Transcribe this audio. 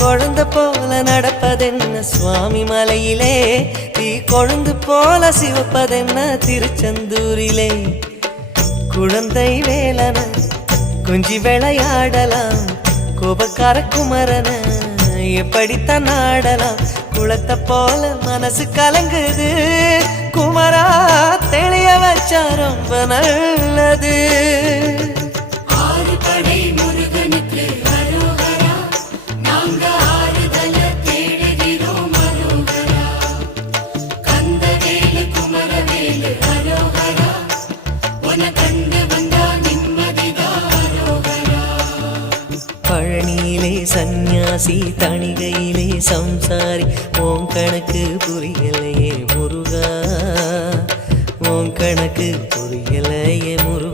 குழந்தை போல நடப்பதென்ன சுவாமி மலையிலே, தீ கொழுந்து போல சிவப்பதென்ன திருச்செந்தூரிலே. குழந்தை வேலன கொஞ்சி விளையாடலாம், கோபக்கார குமரன எப்படித்தான் ஆடலாம். குளத்தை போல மனசு கலங்குது, குமரா தெளிய வச்சா ரொம்ப நல்லது. பழனியிலே சந்நியாசி, தணிகையிலே சம்சாரி, ஓம் கணக்கு புரியலையே முருகா, ஓம் கணக்கு புரியலையே முருகா.